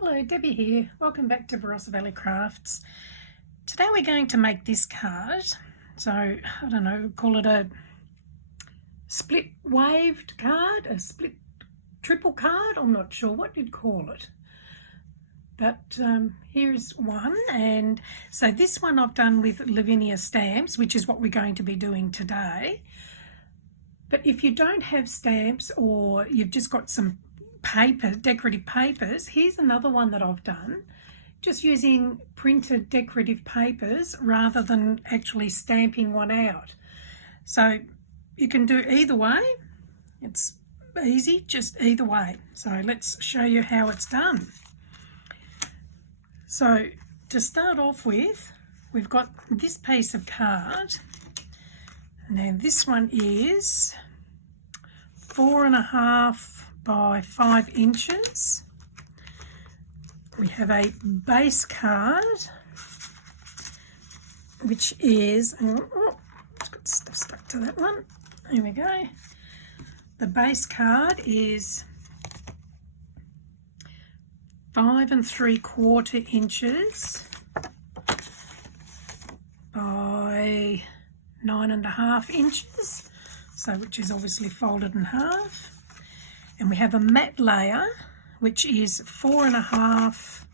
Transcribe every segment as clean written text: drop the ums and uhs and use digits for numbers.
Hello, Debbie here. Welcome back to Barossa Valley Crafts. Today we're going to make this card. So, I don't know, call it a split waved card, a split triple card. I'm not sure what you'd call it. But here's one. And so this one I've done with Lavinia stamps, which is what we're going to be doing today. But if you don't have stamps or you've just got some paper, decorative papers, here's another one that I've done just using printed decorative papers rather than actually stamping one out. So you can do either way. It's easy, just either way. So let's show you how it's done. So to start off with, we've got this piece of card. Now this one is 4.5 by 5 inches. We have a base card, which is, it's got stuff stuck to that one. Here we go. The base card is 5 3/4 inches by 9.5 inches. So, which is obviously folded in half. And we have a matte layer, which is 4.5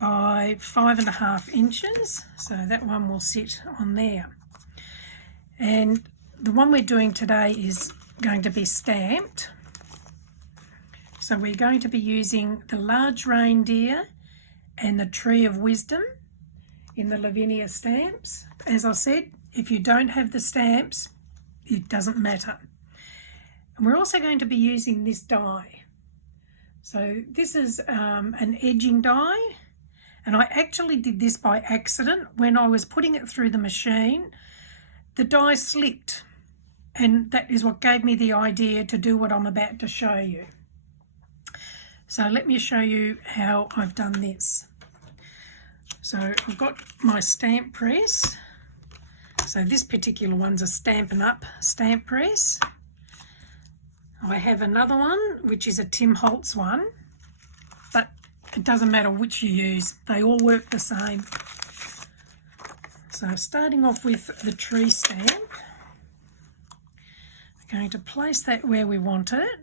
by 5.5 inches. So that one will sit on there. And the one we're doing today is going to be stamped. So we're going to be using the large reindeer and the tree of wisdom in the Lavinia stamps. As I said, if you don't have the stamps, it doesn't matter. And we're also going to be using this die. So this is an edging die, and I actually did this by accident. When I was putting it through the machine, the die slipped, and that is what gave me the idea to do what I'm about to show you. So let me show you how I've done this. So I've got my stamp press. So this particular one's a Stampin' Up stamp press. I have another one, which is a Tim Holtz one, but it doesn't matter which you use. They all work the same. So starting off with the tree stamp, we're going to place that where we want it.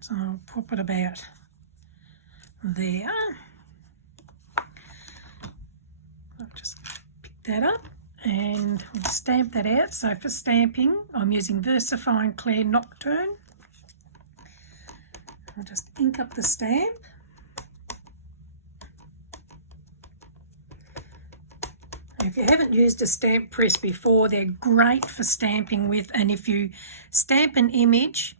So I'll pop it about there. I'll just pick that up and we'll stamp that out. So for stamping, I'm using VersaFine Clear Nocturne. I'll just ink up the stamp. If you haven't used a stamp press before, they're great for stamping with, and if you stamp an image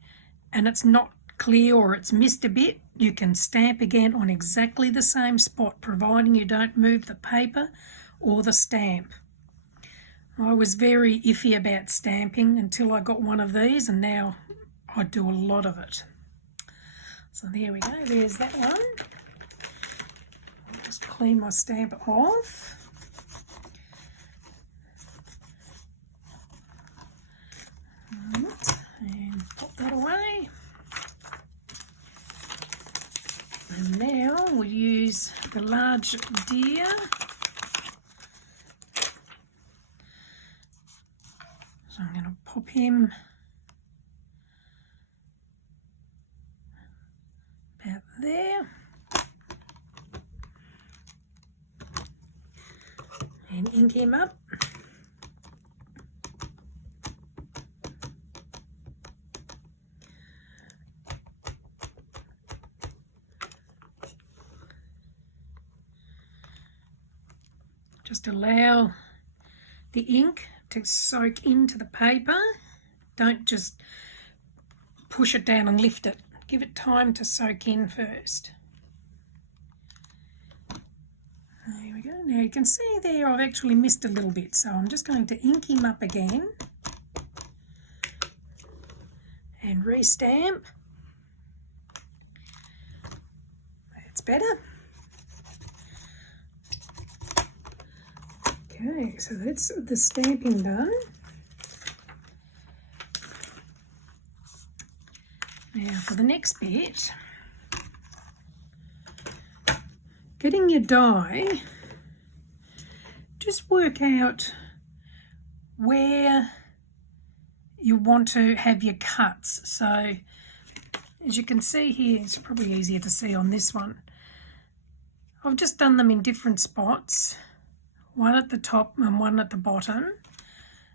and it's not clear or it's missed a bit, you can stamp again on exactly the same spot, providing you don't move the paper or the stamp. I was very iffy about stamping until I got one of these, and now I do a lot of it. So there we go, there's that one. I'll just clean my stamp off. And pop that away. And now we'll use the large deer. So I'm going to pop him about there, and ink him up. Just allow the ink to soak into the paper. Don't just push it down and lift it. Give it time to soak in first. There we go. Now you can see there I've actually missed a little bit, so I'm just going to ink him up again and re-stamp. That's better. Okay, so that's the stamping done. Now for the next bit, getting your die, just work out where you want to have your cuts. So as you can see here, it's probably easier to see on this one. I've just done them in different spots, one at the top and one at the bottom.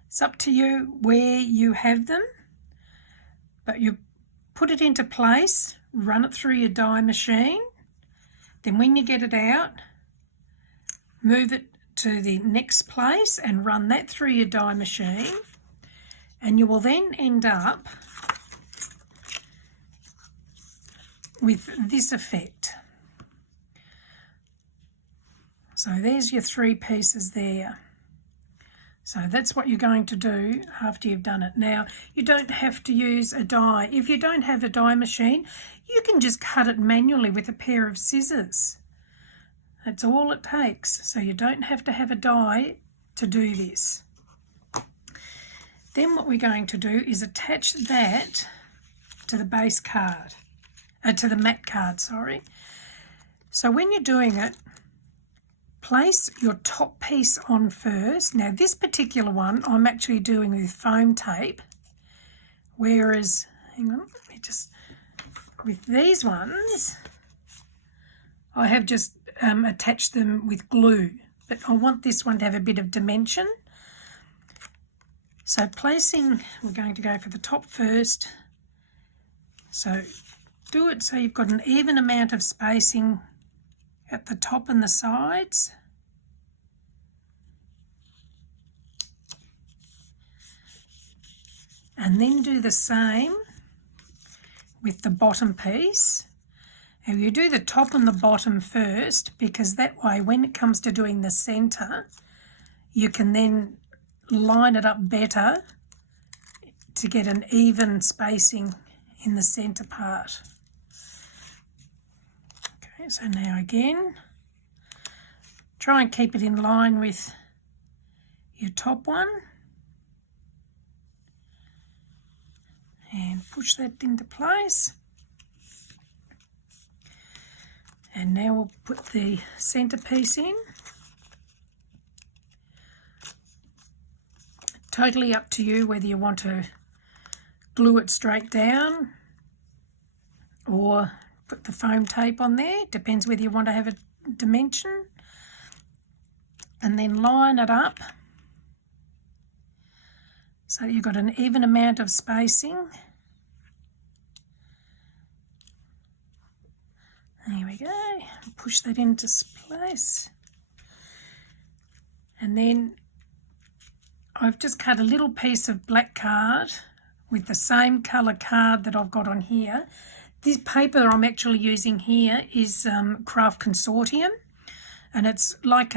It's up to you where you have them, but you put it into place, run it through your die machine, then when you get it out, move it to the next place and run that through your die machine, and you will then end up with this effect. So there's your 3 pieces there. So that's what you're going to do after you've done it. Now, you don't have to use a die. If you don't have a die machine, you can just cut it manually with a pair of scissors. That's all it takes. So you don't have to have a die to do this. Then what we're going to do is attach that to the base card, to the mat card, sorry. So when you're doing it, place your top piece on first. Now this particular one I'm actually doing with foam tape, whereas, hang on, let me just, with these ones, I have just attached them with glue, but I want this one to have a bit of dimension. So placing, we're going to go for the top first. So do it so you've got an even amount of spacing at the top and the sides. And then do the same with the bottom piece. And you do the top and the bottom first, because that way when it comes to doing the centre, you can then line it up better to get an even spacing in the centre part. Okay, so now again, try and keep it in line with your top one. And push that into place. And now we'll put the centre piece in. Totally up to you whether you want to glue it straight down or put the foam tape on there. Depends whether you want to have a dimension. And then line it up so you've got an even amount of spacing. There we go. Push that into place. And then I've just cut a little piece of black card with the same colour card that I've got on here. This paper I'm actually using here is Craft Consortium, and it's like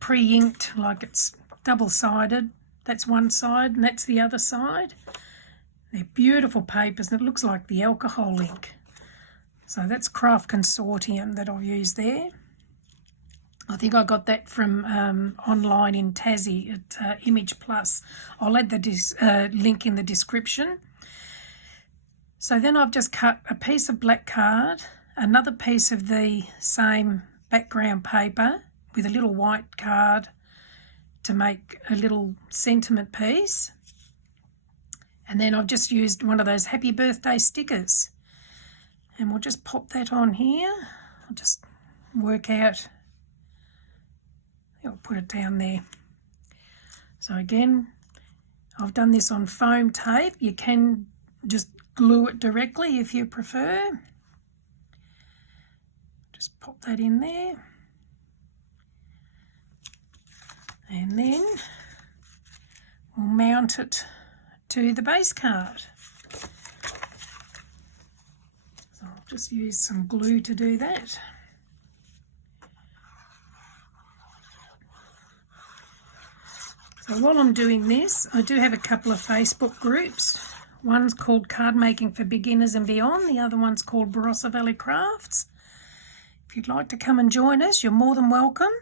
pre-inked, like it's double-sided. That's one side and that's the other side. They're beautiful papers and it looks like the alcohol ink. So that's Craft Consortium that I've used there. I think I got that from online in Tassie at Image Plus. I'll add the link in the description. So then I've just cut a piece of black card, another piece of the same background paper with a little white card to make a little sentiment piece. And then I've just used one of those happy birthday stickers. And we'll just pop that on here. I'll just work out, I'll put it down there. So again, I've done this on foam tape. You can just glue it directly if you prefer. Just pop that in there. And then we'll mount it to the base card. So I'll just use some glue to do that. So while I'm doing this, I do have a couple of Facebook groups. One's called Cardmaking for Beginners and Beyond. The other one's called Barossa Valley Crafts. If you'd like to come and join us, you're more than welcome.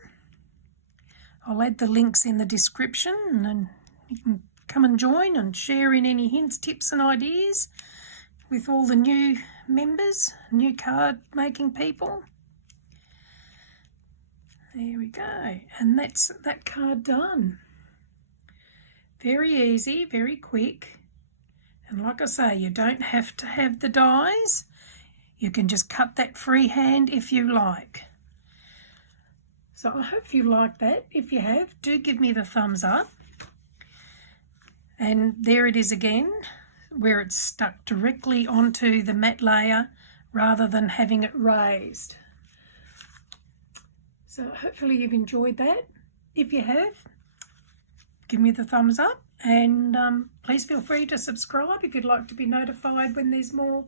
I'll add the links in the description, and then you can come and join and share in any hints, tips and ideas with all the new members, new card making people. There we go, and that's that card done. Very easy, very quick, and like I say, you don't have to have the dies. You can just cut that freehand if you like. So I hope you like that. If you have, do give me the thumbs up. And there it is again, where it's stuck directly onto the matte layer rather than having it raised. So hopefully you've enjoyed that. If you have, give me the thumbs up, and please feel free to subscribe if you'd like to be notified when there's more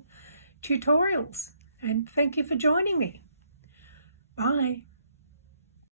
tutorials. And thank you for joining me. Bye.